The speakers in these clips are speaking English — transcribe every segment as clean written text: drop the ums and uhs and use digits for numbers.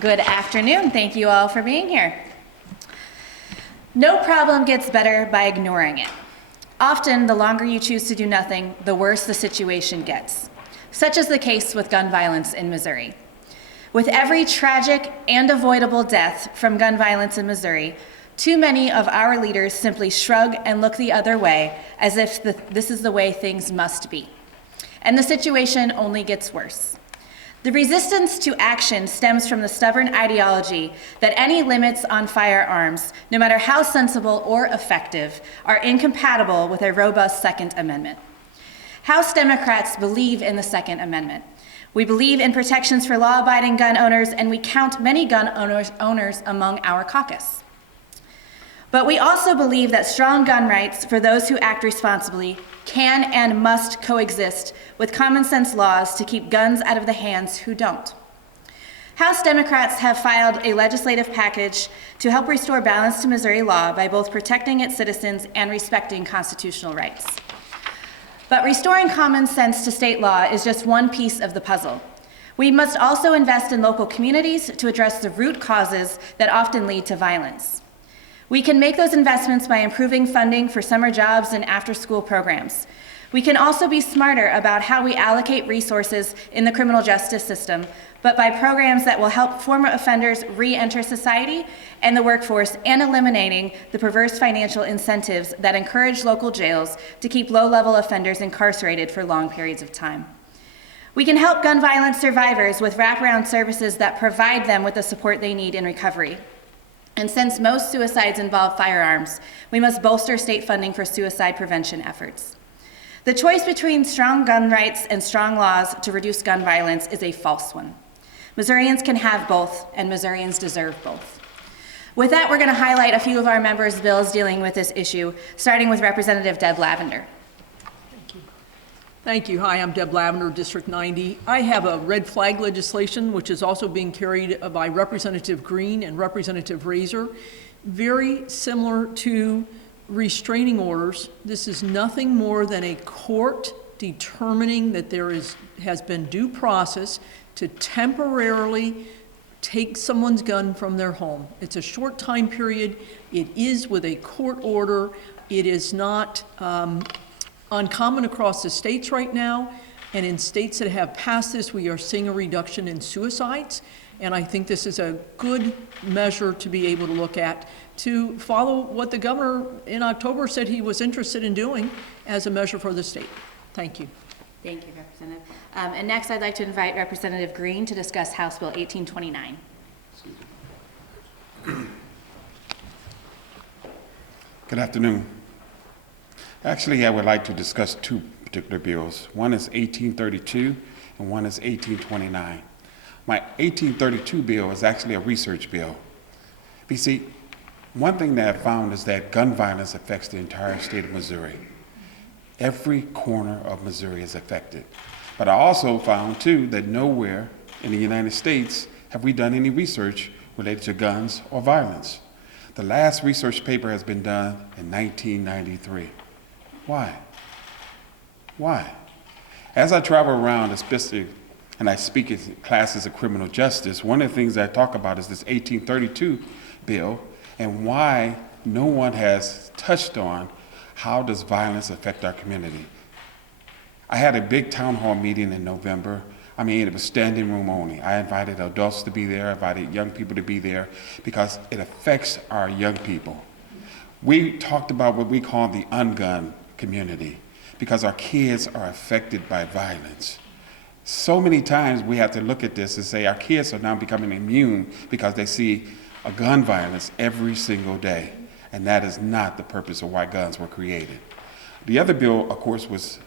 Good afternoon. Thank you all for being here. No problem gets better by ignoring it. Often, the longer you choose to do nothing, the worse the situation gets. Such is the case with gun violence in Missouri. With every tragic and avoidable death from gun violence in Missouri, too many of our leaders simply shrug and look the other way as if this is the way things must be. And the situation only gets worse. The resistance to action stems from the stubborn ideology that any limits on firearms, no matter how sensible or effective, are incompatible with a robust Second Amendment. House Democrats believe in the Second Amendment. We believe in protections for law-abiding gun owners, and we count many gun owners among our caucus. But we also believe that strong gun rights for those who act responsibly can and must coexist with common sense laws to keep guns out of the hands who don't. House Democrats have filed a legislative package to help restore balance to Missouri law by both protecting its citizens and respecting constitutional rights. But restoring common sense to state law is just one piece of the puzzle. We must also invest in local communities to address the root causes that often lead to violence. We can make those investments by improving funding for summer jobs and after-school programs. We can also be smarter about how we allocate resources in the criminal justice system, but by programs that will help former offenders re-enter society and the workforce, and eliminating the perverse financial incentives that encourage local jails to keep low-level offenders incarcerated for long periods of time. We can help gun violence survivors with wraparound services that provide them with the support they need in recovery. And since most suicides involve firearms, we must bolster state funding for suicide prevention efforts. The choice between strong gun rights and strong laws to reduce gun violence is a false one. Missourians can have both, and Missourians deserve both. With that, we're going to highlight a few of our members' bills dealing with this issue, starting with Representative Deb Lavender. Thank you. Hi, I'm Deb Lavender, District 90. I have a red flag legislation, which is also being carried by Representative Green and Representative Razor. Very similar to restraining orders. This is nothing more than a court determining that there has been due process to temporarily take someone's gun from their home. It's a short time period. It is with a court order. It is not uncommon across the states right now, and in states that have passed this, we are seeing a reduction in suicides, and I think this is a good measure to be able to look at to follow what the governor in October said he was interested in doing as a measure for the state. Thank you. Thank you, Representative. And next, I'd like to invite Representative Green to discuss House Bill 1829. Good afternoon. Actually, I would like to discuss two particular bills. One is 1832 and one is 1829. My 1832 bill is actually a research bill. You see, one thing that I found is that gun violence affects the entire state of Missouri. Every corner of Missouri is affected. But I also found, too, that nowhere in the United States have we done any research related to guns or violence. The last research paper has been done in 1993. Why? Why? As I travel around, especially, and I speak in classes of criminal justice, one of the things I talk about is this 1832 bill and why no one has touched on how does violence affect our community. I had a big town hall meeting in November. I mean, it was standing room only. I invited adults to be there, I invited young people to be there because it affects our young people. We talked about what we call the ungunned community because our kids are affected by violence. So many times we have to look at this and say our kids are now becoming immune because they see a gun violence every single day, and that is not the purpose of why guns were created. The other bill, of course, was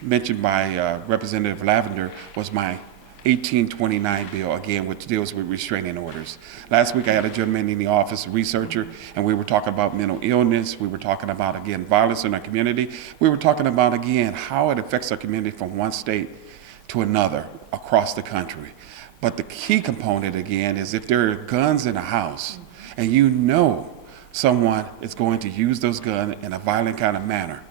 mentioned by Representative Lavender, was my 1829 bill, again, which deals with restraining orders. Last week I had a gentleman in the office, a researcher, and we were talking about mental illness. We were talking about, again, violence in our community. We were talking about, again, how it affects our community from one state to another across the country. But the key component, again, is if there are guns in a house and you know someone is going to use those guns in a violent kind of manner,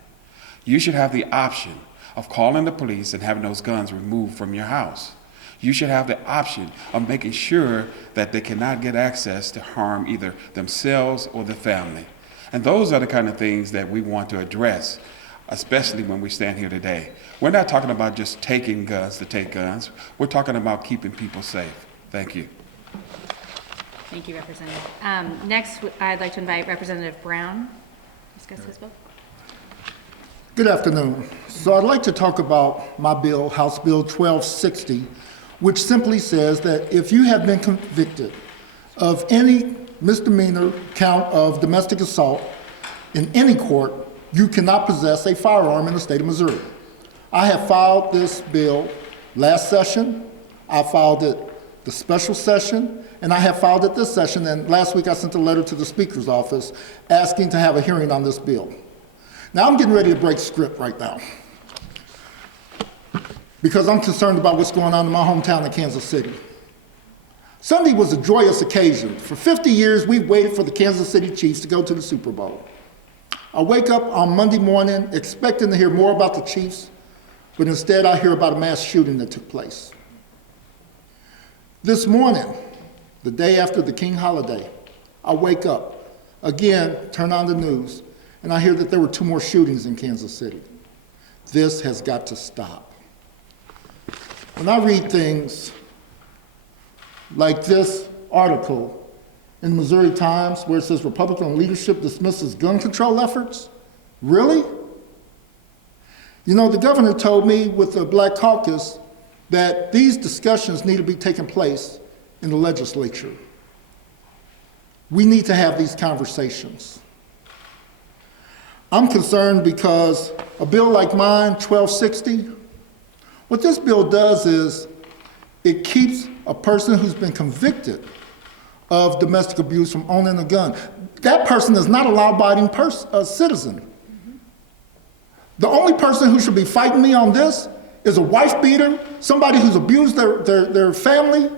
you should have the option of calling the police and having those guns removed from your house. You should have the option of making sure that they cannot get access to harm either themselves or their family. And those are the kind of things that we want to address, especially when we stand here today. We're not talking about just taking guns to take guns. We're talking about keeping people safe. Thank you. Thank you, Representative. Next, I'd like to invite Representative Brown to discuss his bill. Good afternoon. So I'd like to talk about my bill, House Bill 1260, which simply says that if you have been convicted of any misdemeanor count of domestic assault in any court, you cannot possess a firearm in the state of Missouri. I have filed this bill last session. I filed it the special session, and I have filed it this session, and last week I sent a letter to the Speaker's office asking to have a hearing on this bill. Now I'm getting ready to break script right now because I'm concerned about what's going on in my hometown of Kansas City. Sunday was a joyous occasion. For 50 years, we've waited for the Kansas City Chiefs to go to the Super Bowl. I wake up on Monday morning expecting to hear more about the Chiefs, but instead I hear about a mass shooting that took place. This morning, the day after the King holiday, I wake up, again, turn on the news, and I hear that there were 2 more shootings in Kansas City. This has got to stop. When I read things like this article in the Missouri Times where it says Republican leadership dismisses gun control efforts, really? You know, the governor told me with the Black Caucus that these discussions need to be taking place in the legislature. We need to have these conversations. I'm concerned because a bill like mine, 1260, what this bill does is it keeps a person who's been convicted of domestic abuse from owning a gun. That person is not a law-abiding citizen. The only person who should be fighting me on this is a wife beater, somebody who's abused their family,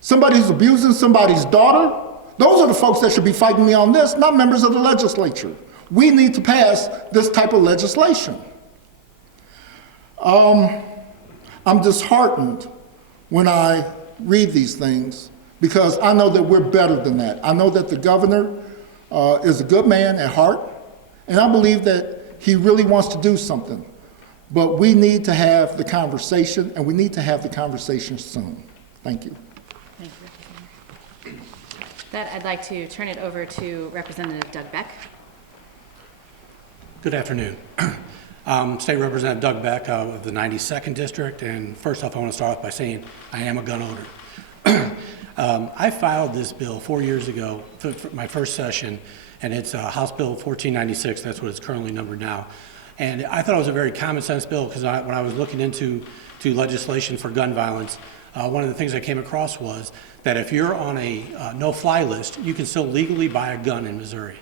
somebody who's abusing somebody's daughter. Those are the folks that should be fighting me on this, not members of the legislature. We need to pass this type of legislation. I'm disheartened when I read these things because I know that we're better than that. I know that the governor is a good man at heart, and I believe that he really wants to do something. But we need to have the conversation, and we need to have the conversation soon. Thank you. Thank you, Representative. With that, I'd like to turn it over to Representative Doug Beck. Good afternoon. State Representative Doug Beck of the 92nd District, and first off I want to start off by saying I am a gun owner. I filed this bill 4 years ago for my first session, and it's House Bill 1496, that's what it's currently numbered now. And I thought it was a very common sense bill because when I was looking into legislation for gun violence, one of the things I came across was that if you're on a no-fly list, you can still legally buy a gun in Missouri.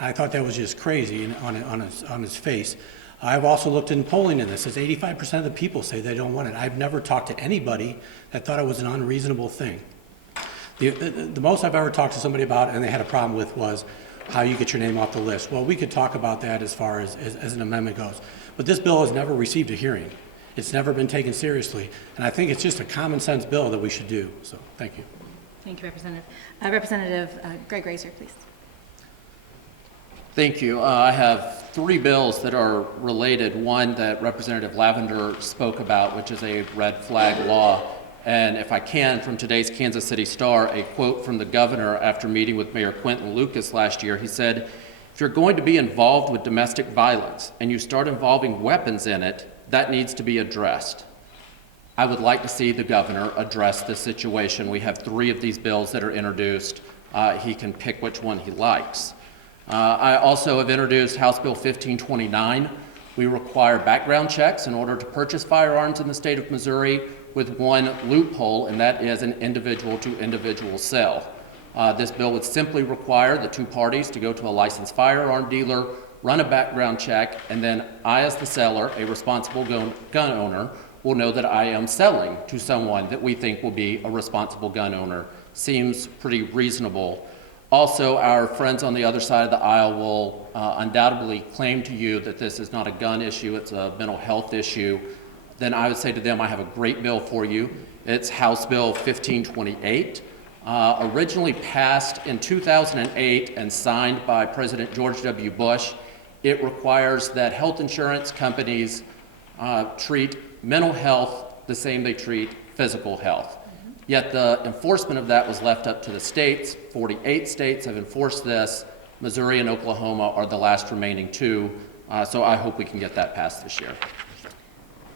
I thought that was just crazy on its face. I've also looked in polling in this. It says 85% of the people say they don't want it. I've never talked to anybody that thought it was an unreasonable thing. The most I've ever talked to somebody about and they had a problem with was how you get your name off the list. Well, we could talk about that as far as an amendment goes. But this bill has never received a hearing. It's never been taken seriously. And I think it's just a common sense bill that we should do. So thank you. Thank you, Representative. Representative Greg Razor, please. Thank you. I have 3 bills that are related. One that Representative Lavender spoke about, which is a red flag law. And if I can, from today's Kansas City Star, a quote from the governor after meeting with Mayor Quentin Lucas last year. He said, "If you're going to be involved with domestic violence and you start involving weapons in it, that needs to be addressed." I would like to see the governor address this situation. We have 3 of these bills that are introduced. He can pick which one he likes. I also have introduced House Bill 1529. We require background checks in order to purchase firearms in the state of Missouri with one loophole, and that is an individual-to-individual sale. This bill would simply require the 2 parties to go to a licensed firearm dealer, run a background check, and then I, as the seller, a responsible gun owner, will know that I am selling to someone that we think will be a responsible gun owner. Seems pretty reasonable. Also, our friends on the other side of the aisle will undoubtedly claim to you that this is not a gun issue, it's a mental health issue. Then I would say to them, I have a great bill for you. It's House Bill 1528, originally passed in 2008 and signed by President George W. Bush. It requires that health insurance companies treat mental health the same they treat physical health. Yet the enforcement of that was left up to the states. 48 states have enforced this. Missouri and Oklahoma are the last remaining two. So I hope we can get that passed this year.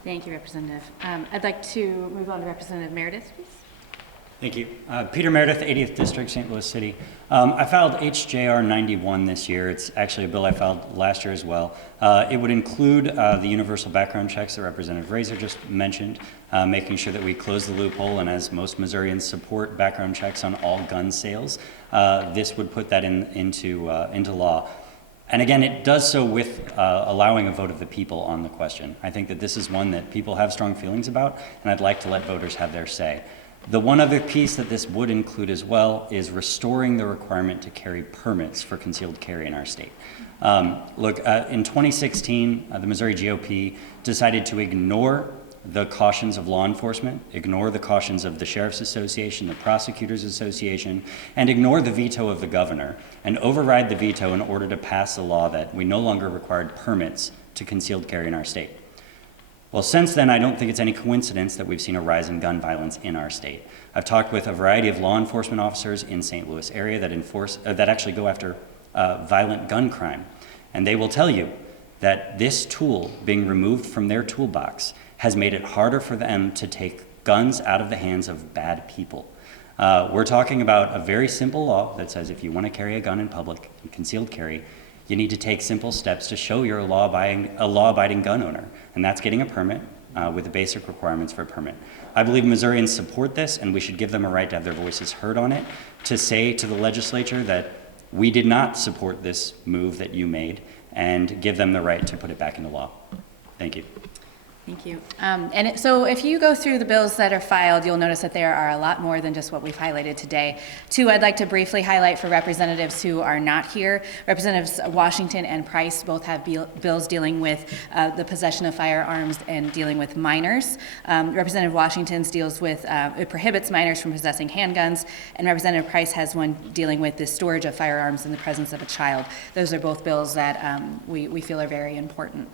Thank you, Representative. I'd like to move on to Representative Meredith, please. Thank you. Peter Meredith, 80th District, St. Louis City. I filed HJR 91 this year. It's actually a bill I filed last year as well. It would include the universal background checks that Representative Razor just mentioned, making sure that we close the loophole, and as most Missourians support background checks on all gun sales, this would put that into law. And again, it does so with allowing a vote of the people on the question. I think that this is one that people have strong feelings about, and I'd like to let voters have their say. The one other piece that this would include as well is restoring the requirement to carry permits for concealed carry in our state. In 2016, the Missouri GOP decided to ignore the cautions of law enforcement, ignore the cautions of the Sheriff's Association, the Prosecutors Association, and ignore the veto of the governor, and override the veto in order to pass a law that we no longer required permits to concealed carry in our state. Well, since then, I don't think it's any coincidence that we've seen a rise in gun violence in our state. I've talked with a variety of law enforcement officers in St. Louis area that actually go after violent gun crime, and they will tell you that this tool being removed from their toolbox has made it harder for them to take guns out of the hands of bad people. We're talking about a very simple law that says if you want to carry a gun in public, concealed carry, you need to take simple steps to show you're a law-abiding gun owner, and that's getting a permit with the basic requirements for a permit. I believe Missourians support this, and we should give them a right to have their voices heard on it, to say to the legislature that we did not support this move that you made, and give them the right to put it back into law. Thank you. Thank you. So if you go through the bills that are filed, you'll notice that there are a lot more than just what we've highlighted today. Two, I'd like to briefly highlight for representatives who are not here. Representatives Washington and Price both have bills dealing with the possession of firearms and dealing with minors. Representative Washington's deals with, it prohibits minors from possessing handguns, and Representative Price has one dealing with the storage of firearms in the presence of a child. Those are both bills that we feel are very important.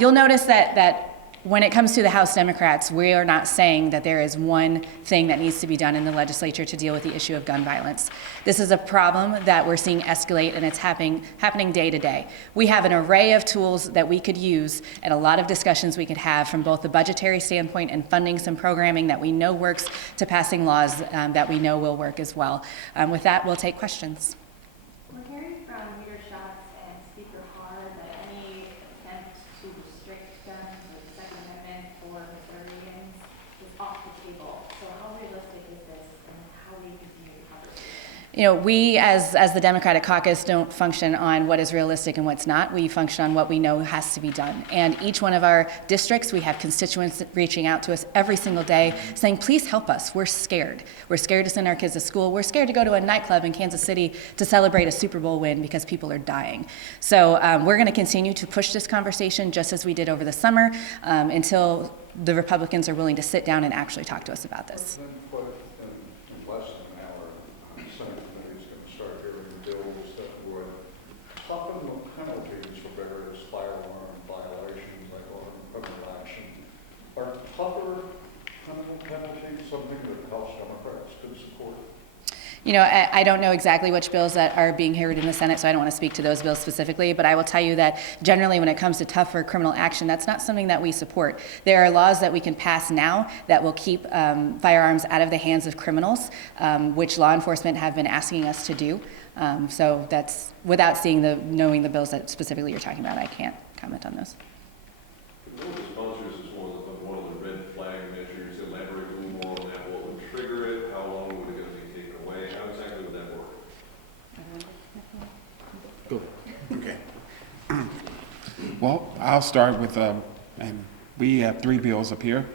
You'll notice that when it comes to the House Democrats, we are not saying that there is one thing that needs to be done in the legislature to deal with the issue of gun violence. This is a problem that we're seeing escalate, and it's happening day to day. We have an array of tools that we could use and a lot of discussions we could have from both the budgetary standpoint and funding some programming that we know works to passing laws that we know will work as well. With that, we'll take questions. We're hearing from Leader Schatz and Speaker Haar that any attempt to restrict guns or the Second Amendment for Missourians is off the table. So how realistic is this, and how do you continue the conversation? You know, we as the Democratic caucus don't function on what is realistic and what's not. We function on what we know has to be done. And each one of our districts, we have constituents reaching out to us every single day saying, please help us. We're scared. We're scared to send our kids to school. We're scared to go to a nightclub in Kansas City to celebrate a Super Bowl win because people are dying. So we're going to continue to push this conversation just as we did over the summer until the Republicans are willing to sit down and actually talk to us about this. In less than an hour, the Senate committee is going to start hearing bills that would toughen the penalties for various firearm violations, like criminal action. Are tougher penalties something that House Democrats could support? You know, I don't know exactly which bills that are being heard in the Senate, so I don't want to speak to those bills specifically, but I will tell you that generally when it comes to tougher criminal action, that's not something that we support. There are laws that we can pass now that will keep firearms out of the hands of criminals, which law enforcement have been asking us to do. So that's, without knowing the bills that specifically you're talking about, I can't comment on those. One of the sponsors is one of the red flag measures. Elaborate a little more on that. What would trigger it? How long would it be taken away? How exactly would that work? Okay. Well, I'll start with, and we have 3 bills up here.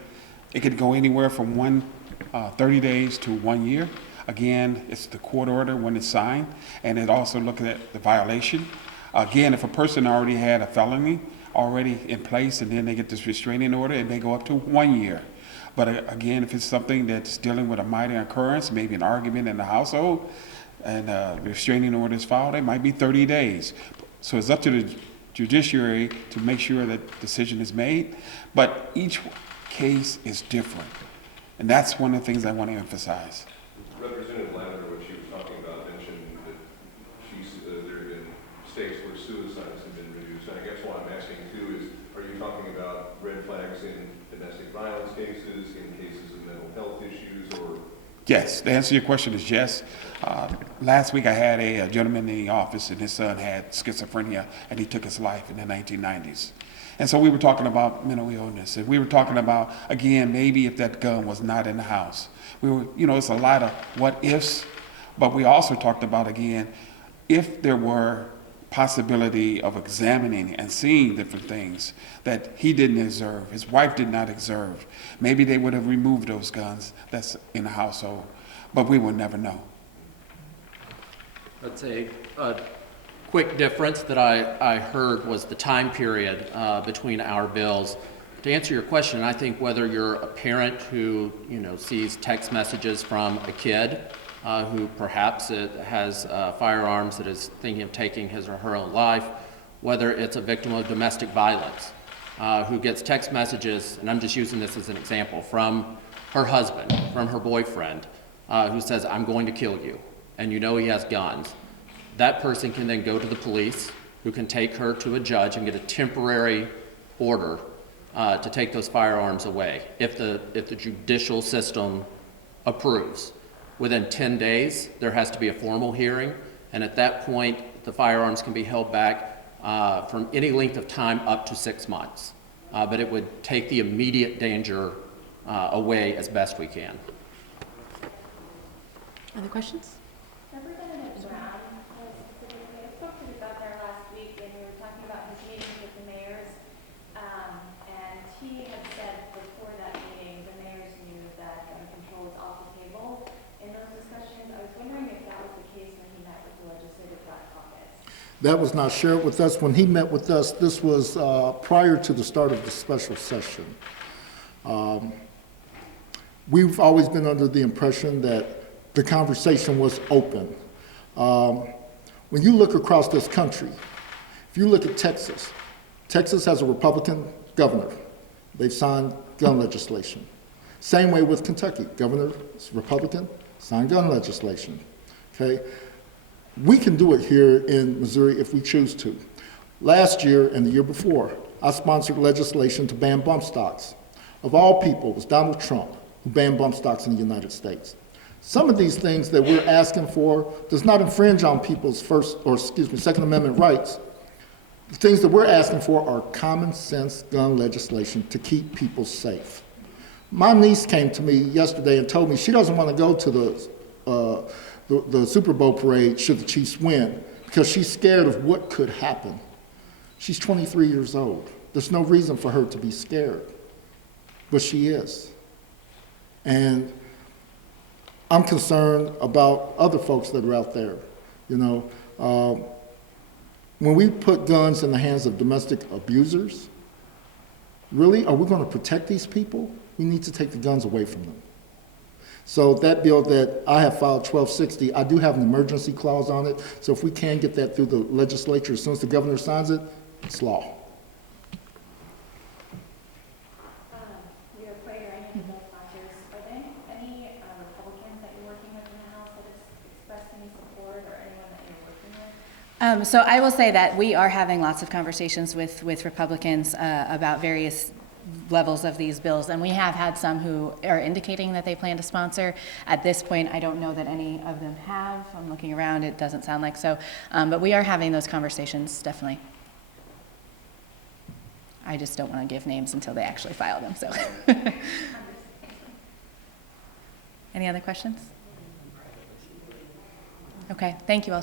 It could go anywhere from 30 days to 1 year. Again, it's the court order when it's signed, and it also looks at the violation. Again, if a person already had a felony already in place and then they get this restraining order, it may go up to 1 year. But again, if it's something that's dealing with a minor occurrence, maybe an argument in the household, and restraining order is filed, it might be 30 days. So it's up to the judiciary to make sure that decision is made, but each case is different. And that's one of the things I want to emphasize. Representative Lavender, what she was talking about, mentioned that there have been states where suicides have been reduced. And I guess what I'm asking too is, are you talking about red flags in domestic violence cases, in cases of mental health issues, or? Yes, the answer to your question is yes. Last week I had a gentleman in the office, and his son had schizophrenia, and he took his life in the 1990s. And so we were talking about mental illness, and we were talking about, again, maybe if that gun was not in the house. We were, it's a lot of what ifs, but we also talked about, again, if there were possibility of examining and seeing different things that he didn't observe, his wife did not observe, maybe they would have removed those guns that's in the household, but we will never know. I'd say a quick difference that I heard was the time period between our bills. To answer your question, I think whether you're a parent who sees text messages from a kid who perhaps has firearms that is thinking of taking his or her own life, whether it's a victim of domestic violence who gets text messages, and I'm just using this as an example, from her husband, from her boyfriend, who says, "I'm going to kill you," and he has guns. That person can then go to the police, who can take her to a judge and get a temporary order to take those firearms away if the judicial system approves. Within 10 days, there has to be a formal hearing, and at that point, the firearms can be held back from any length of time up to 6 months. But it would take the immediate danger away as best we can. Other questions? Representative Brown, specifically, I spoke to the governor last week, and we were talking about his meeting with the mayors. And he had said before that meeting, the mayors knew that gun control was off the table in those discussions. I was wondering if that was the case when he met with the legislative black caucus. That was not shared with us. When he met with us, this was prior to the start of the special session. We've always been under the impression that the conversation was open. When you look across this country, if you look at Texas, Texas has a Republican governor. They've signed gun legislation. Same way with Kentucky. Governor is Republican, signed gun legislation. Okay? We can do it here in Missouri if we choose to. Last year and the year before, I sponsored legislation to ban bump stocks. Of all people, it was Donald Trump who banned bump stocks in the United States. Some of these things that we're asking for does not infringe on people's Second Amendment rights. The things that we're asking for are common sense gun legislation to keep people safe. My niece came to me yesterday and told me she doesn't want to go to the Super Bowl parade should the Chiefs win because she's scared of what could happen. She's 23 years old. There's no reason for her to be scared, but she is. And I'm concerned about other folks that are out there. When we put guns in the hands of domestic abusers, really, are we going to protect these people? We need to take the guns away from them. So that bill that I have filed, 1260, I do have an emergency clause on it. So if we can get that through the legislature as soon as the governor signs it, it's law. You're quite right, any of the bill sponsors. Are there any Republicans that you're working with in the House that has expressed any support, or anyone that you're working with? So I will say that we are having lots of conversations with Republicans about various levels of these bills, and we have had some who are indicating that they plan to sponsor. At this point, I don't know that any of them have. I'm looking around, it doesn't sound like so, but we are having those conversations, definitely. I just don't want to give names until they actually file them, so. Any other questions? Okay, thank you all so